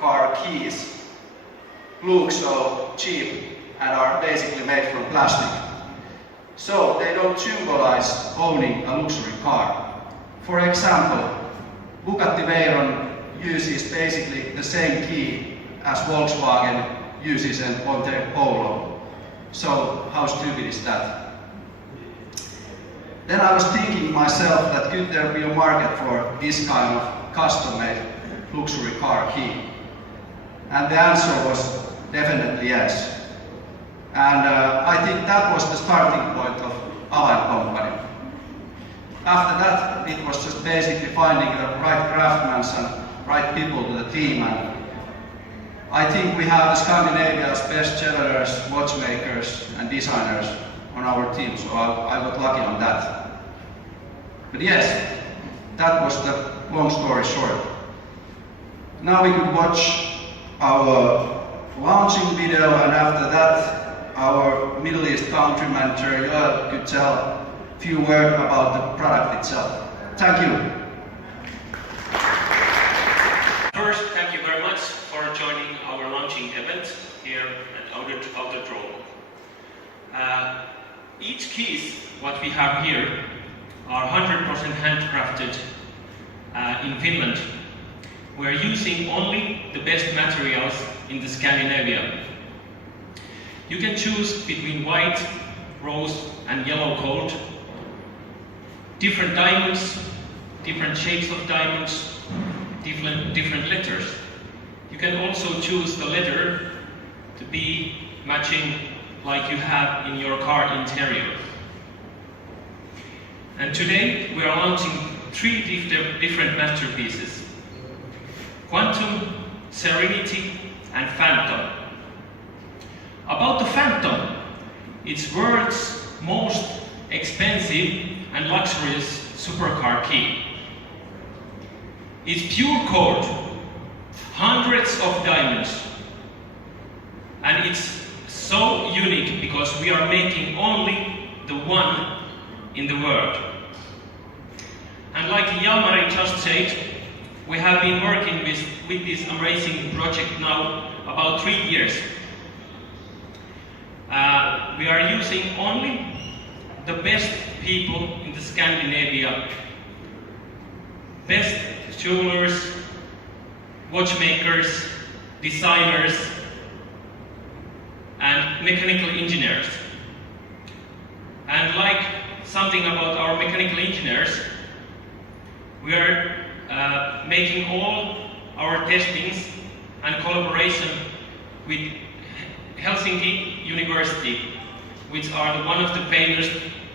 car keys look so cheap and are basically made from plastic. So they don't symbolize owning a luxury car. For example, Bugatti Veyron uses basically the same key as Volkswagen uses in Ponte Polo. So how stupid is that? Then I was thinking myself that could there be a market for this kind of custom-made luxury car key? And the answer was definitely yes. And I think that was the starting point of Awain Company. After that, it was just basically finding the right craftsmen and right people to the team. And I think we have the Scandinavia's best jewelers, watchmakers and designers on our team, so I got lucky on that. But yes, that was the long story short. Now we could watch our launching video, and after that our Middle East country manager Joel could tell a few words about the product itself. Thank you. First, thank you very much for joining our launching event here at Autodrome. Each keys what we have here are 100% handcrafted in Finland. We're using only the best materials in the Scandinavia. You can choose between white, rose and yellow gold, different diamonds, different shapes of diamonds, different letters. You can also choose the letter to be matching like you have in your car interior. And today we are launching 3 different masterpieces: Quantum, Serenity and Phantom. About the Phantom, it's world's most expensive and luxurious supercar key. It's pure gold, hundreds of diamonds, and it's so unique because we are making only the one in the world. And like Jalmari just said, we have been working with this amazing project now about 3 years. We are using only the best people in the Scandinavia, best jewelers, watchmakers, designers and mechanical engineers. And like something about our mechanical engineers, we are making all our testings and collaboration with Helsinki University, which are one of the famous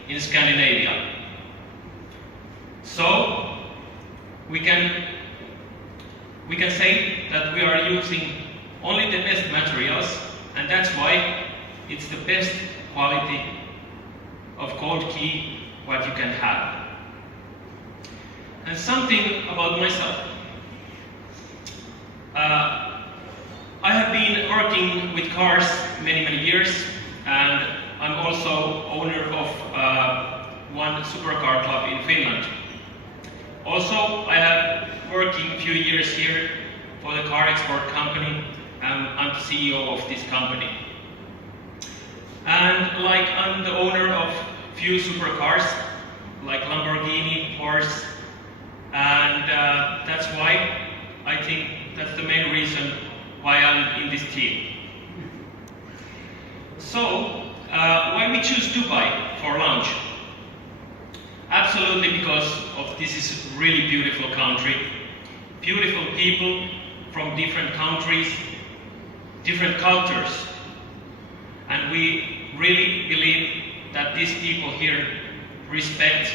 in Scandinavia. So we can say that we are using only the best materials, and that's why it's the best quality of gold key what you can have. And something about myself. I have been working with cars many years, and I'm also owner of one supercar club in Finland. Also, I have working a few years here for the car export company, and I'm the CEO of this company. And like I'm the owner of few supercars, like Lamborghini, Porsche, and that's why I think that's the main reason why I'm in this team. So, why we choose Dubai for launch? Absolutely because of this is a really beautiful country, beautiful people from different countries, different cultures, and we really believe that these people here respect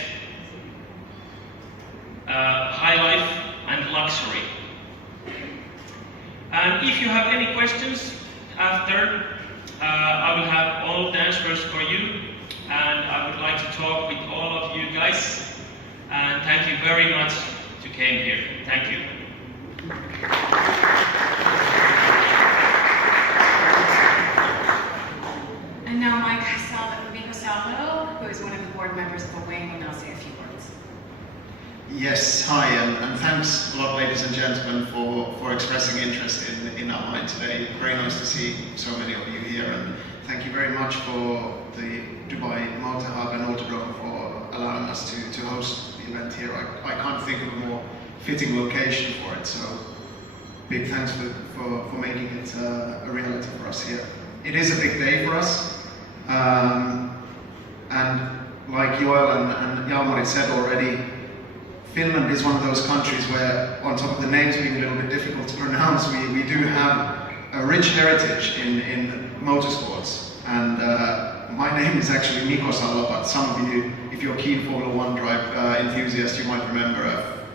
high life and luxury. And if you have any questions after, I will have all the answers for you, and I would like to talk with all of you guys. And thank you very much to came here. Thank you. And now Mike Salvo, who is one of the board members of Awain, will now say a few words. Yes, hi, and thanks a lot, ladies and gentlemen, for expressing interest interest in Awain today. Very nice to see so many of you here, and thank you very much for the Dubai Motor Hub and Autodrome for allowing us to host the event here. I can't think of a more fitting location for it, so big thanks for making it a reality for us here. It is a big day for us, and like Joel and Jalmari said already, Finland is one of those countries where, on top of the names being a little bit difficult to pronounce, we do have a rich heritage in motorsports. And my name is actually Mikko Salo, but some of you, if you're keen Formula One drive enthusiast, you might remember a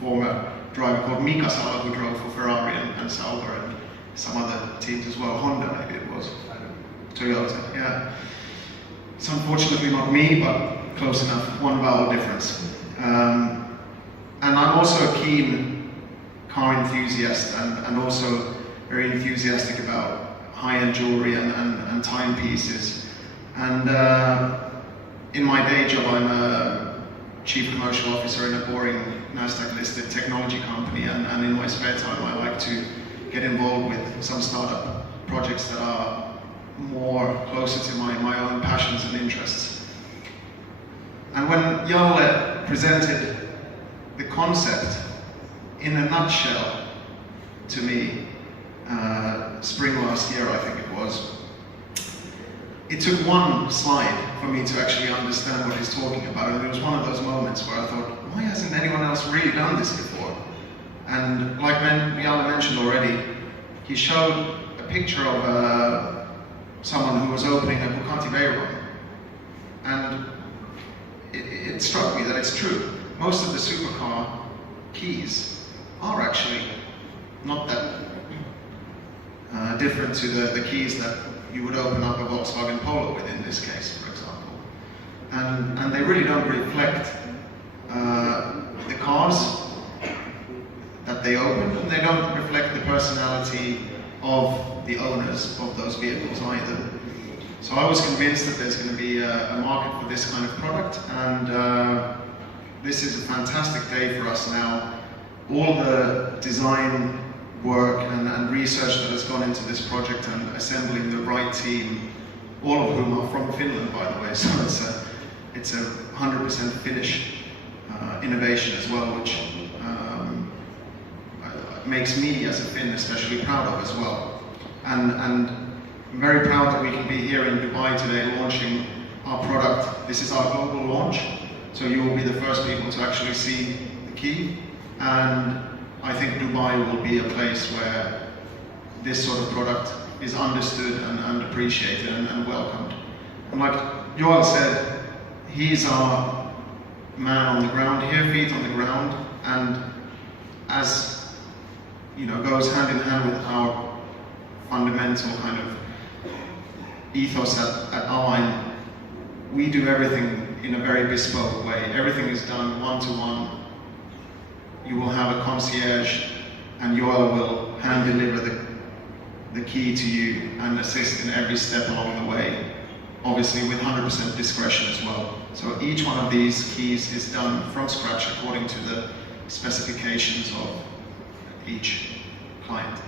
former driver called Mika Salo who drove for Ferrari and Sauber and some other teams as well. Honda maybe it was. Toyota, yeah. It's unfortunately not me, but close enough. One vowel difference. And I'm also a keen car enthusiast and also very enthusiastic about high-end jewelry and timepieces. And in my day job, I'm a chief commercial officer in a boring NASDAQ-listed technology company, and in my spare time I like to get involved with some startup projects that are more closer to my own passions and interests. And when Jarle presented the concept in a nutshell to me, spring last year I think it was, it took one slide for me to actually understand what he's talking about, and it was one of those moments where I thought, why hasn't anyone else really done this before? And like Jarle mentioned already, he showed a picture of someone who was opening a Bugatti Veyron, and it struck me that it's true. Most of the supercar keys are actually not that different to the keys that you would open up a Volkswagen Polo with in this case, for example. And they really don't reflect the cars that they open, and they don't reflect the personality of the owners of those vehicles either. So I was convinced that there's going to be a market for this kind of product, and this is a fantastic day for us now. All the design work and research that has gone into this project and assembling the right team, all of whom are from Finland, by the way, so it's a 100% Finnish innovation as well, which makes me as a Finn especially proud of as well. And I'm very proud that we can be here in Dubai today launching our product. This is our global launch, so you will be the first people to actually see the key. And I think Dubai will be a place where this sort of product is understood and appreciated and welcomed. And like Joel said, he's our man on the ground here, feet on the ground, and as you know, goes hand in hand with our fundamental kind of ethos at Awain. We do everything in a very bespoke way. Everything is done one-to-one. You will have a concierge, and Joel will hand deliver the key to you and assist in every step along the way, obviously with 100% discretion as well. So each one of these keys is done from scratch according to the specifications of each client.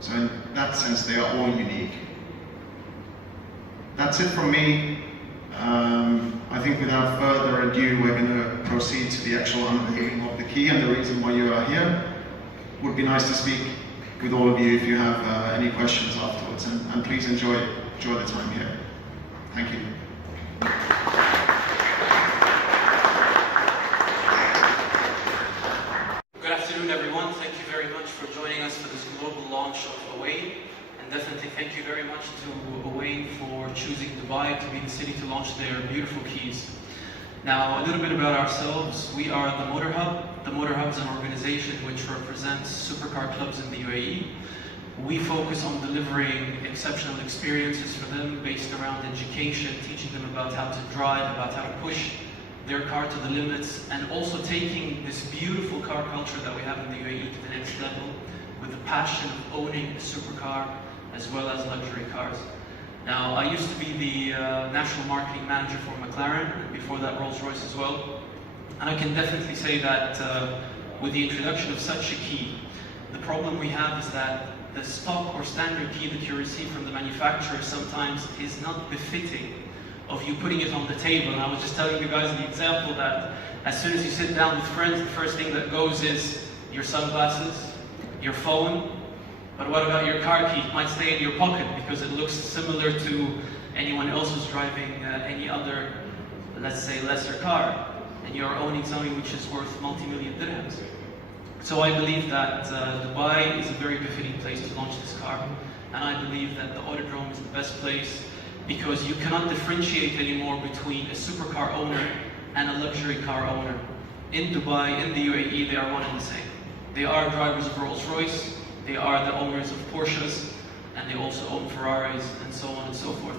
So in that sense, they are all unique. That's it from me. I think without further ado, we're going to proceed to the actual unveiling of the key and the reason why you are here. Would be nice to speak with all of you if you have any questions afterwards, and please enjoy the time here. Thank you. Good afternoon, everyone. Thank you very much for joining us for this global launch of Awain. And definitely thank you very much to Awain for choosing Dubai to be the city to launch their beautiful keys. Now, a little bit about ourselves. We are the Motor Hub. The Motor Hub is an organization which represents supercar clubs in the UAE. We focus on delivering exceptional experiences for them based around education, teaching them about how to drive, about how to push their car to the limits, and also taking this beautiful car culture that we have in the UAE to the next level with the passion of owning a supercar as well as luxury cars. Now, I used to be the national marketing manager for McLaren, and before that Rolls-Royce as well. And I can definitely say that with the introduction of such a key, The problem we have is that the stock or standard key that you receive from the manufacturer sometimes is not befitting of you putting it on the table. And I was just telling you guys the example that as soon as you sit down with friends, the first thing that goes is your sunglasses, your phone, but what about your car key? It might stay in your pocket because it looks similar to anyone else who's driving any other, let's say, lesser car, and you're owning something which is worth multi-million dirhams. So I believe that Dubai is a very befitting place to launch this car, and I believe that the Autodrome is the best place because you cannot differentiate anymore between a supercar owner and a luxury car owner. In Dubai, in the UAE, they are one and the same. They are drivers of Rolls-Royce, they are the owners of Porsches, and they also own Ferraris, and so on and so forth.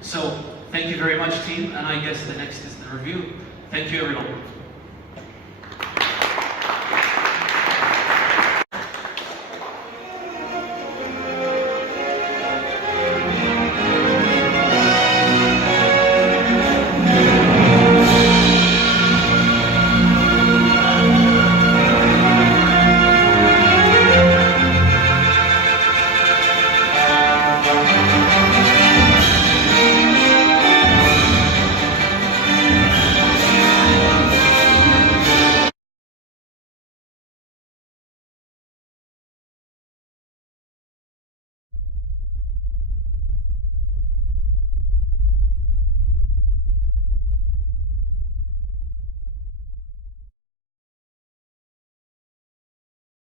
So, thank you very much, team, and I guess the next is the review. Thank you, everyone.